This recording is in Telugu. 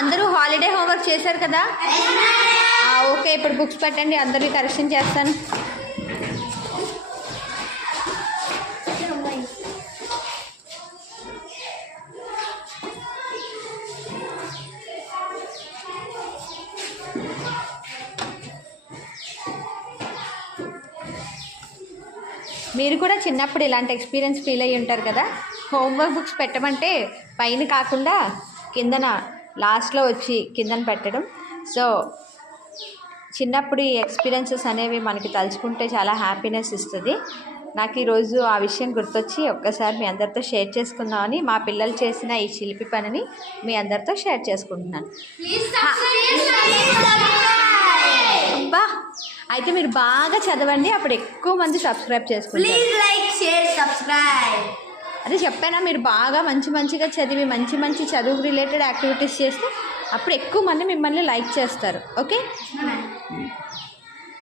అందరూ హాలిడే హోంవర్క్ చేశారు కదా? ఓకే, ఇప్పుడు బుక్స్ పెట్టండి, అందరినీ కరెక్షన్ చేస్తాను. మీరు కూడా చిన్నప్పుడు ఇలాంటి ఎక్స్పీరియన్స్ ఫీల్ అయ్యి ఉంటారు కదా. హోంవర్క్ బుక్స్ పెట్టమంటే పైన కాకుండా కిందన లాస్ట్లో వచ్చి కిందన పెట్టడం. సో చిన్నప్పుడు ఈ ఎక్స్పీరియన్సెస్ అనేవి మనకి తలుచుకుంటే చాలా హ్యాపీనెస్ ఇస్తుంది. నాకు ఈరోజు ఆ విషయం గుర్తొచ్చి ఒక్కసారి మీ అందరితో షేర్ చేసుకుందామని మా పిల్లలు చేసిన ఈ చిలిపి పనిని మీ అందరితో షేర్ చేసుకుంటున్నాను. అబ్బా, అయితే మీరు బాగా చదవండి, అప్పుడు ఎక్కువ మంది సబ్స్క్రైబ్ చేసుకుంటారు. అదే చెప్పానా, మీరు బాగా మంచిగా చదివి మంచి చదువు రిలేటెడ్ యాక్టివిటీస్ చేస్తే అప్పుడు ఎక్కువ మంది మిమ్మల్ని లైక్ చేస్తారు. ఓకే.